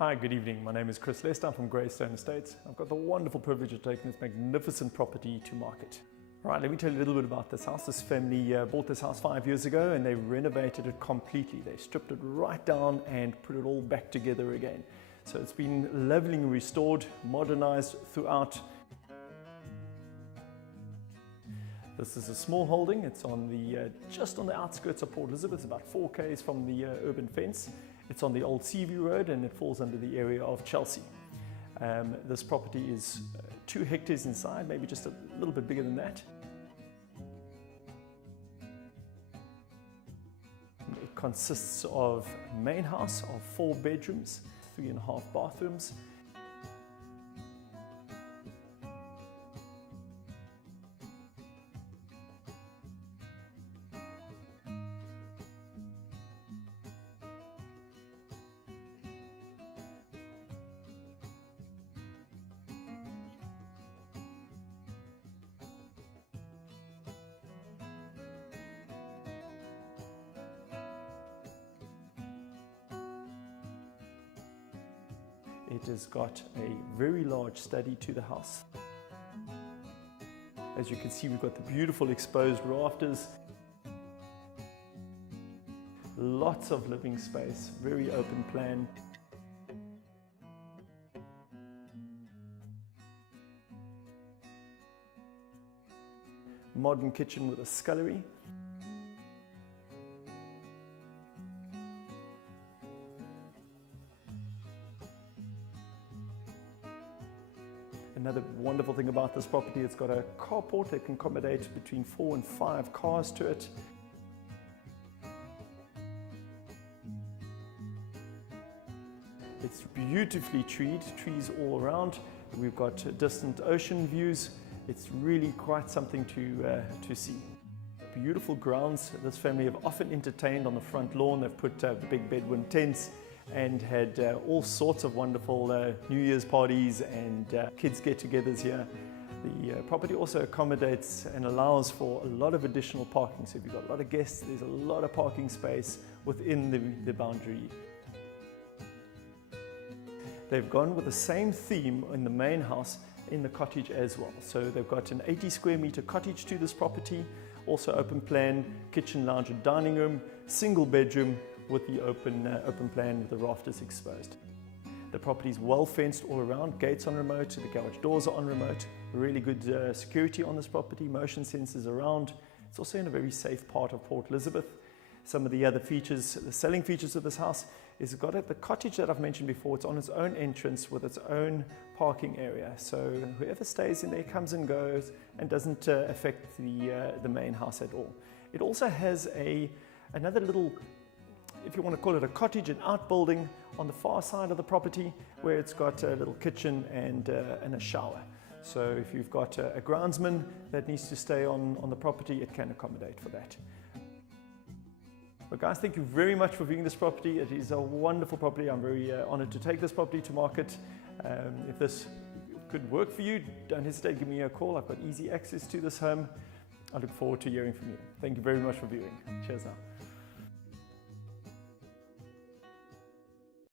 Hi, good evening. My name is Chris Lester. I'm from Greystone Estates. I've got the wonderful privilege of taking this magnificent property to market. Right, let me tell you a little bit about this house. This family bought this house 5 years ago and they renovated it completely. They stripped it right down and put it all back together again. So it's been lovely restored, modernized throughout. This is a small holding. It's on the just on the outskirts of Port Elizabeth. It's about 4 km from the urban fence. It's on the old Seaview Road and it falls under the area of Chelsea. This property is 2 hectares inside, maybe just a little bit bigger than that. It consists of a main house of 4 bedrooms, 3.5 bathrooms. It has got a very large study to the house. As you can see, we've got the beautiful exposed rafters. Lots of living space, very open plan. Modern kitchen with a scullery. Another wonderful thing about this property, it's got a carport that can accommodate between 4 and 5 cars to it. It's beautifully treed, trees all around. We've got distant ocean views. It's really quite something to see. Beautiful grounds. This family have often entertained on the front lawn. They've put big bedroom tents and had all sorts of wonderful New Year's parties and kids get-togethers here. The property also accommodates and allows for a lot of additional parking. So if you've got a lot of guests, there's a lot of parking space within the boundary. They've gone with the same theme in the main house in the cottage as well. So they've got an 80 square meter cottage to this property, also open plan, kitchen, lounge and dining room, single bedroom, with the open plan with the rafters exposed. The property is well fenced all around, gates on remote, the garage doors are on remote, really good security on this property, motion sensors around. It's also in a very safe part of Port Elizabeth. Some of the other features, the selling features of this house is it's got the cottage that I've mentioned before. It's on its own entrance with its own parking area. So whoever stays in there comes and goes and doesn't affect the main house at all. It also has another little, if you want to call it a cottage, an outbuilding on the far side of the property where it's got a little kitchen and a shower. So if you've got a groundsman that needs to stay on the property, it can accommodate for that. But guys, thank you very much for viewing this property. It is a wonderful property. I'm very honored to take this property to market. If this could work for you, don't hesitate to give me a call. I've got easy access to this home. I look forward to hearing from you. Thank you very much for viewing. Cheers now.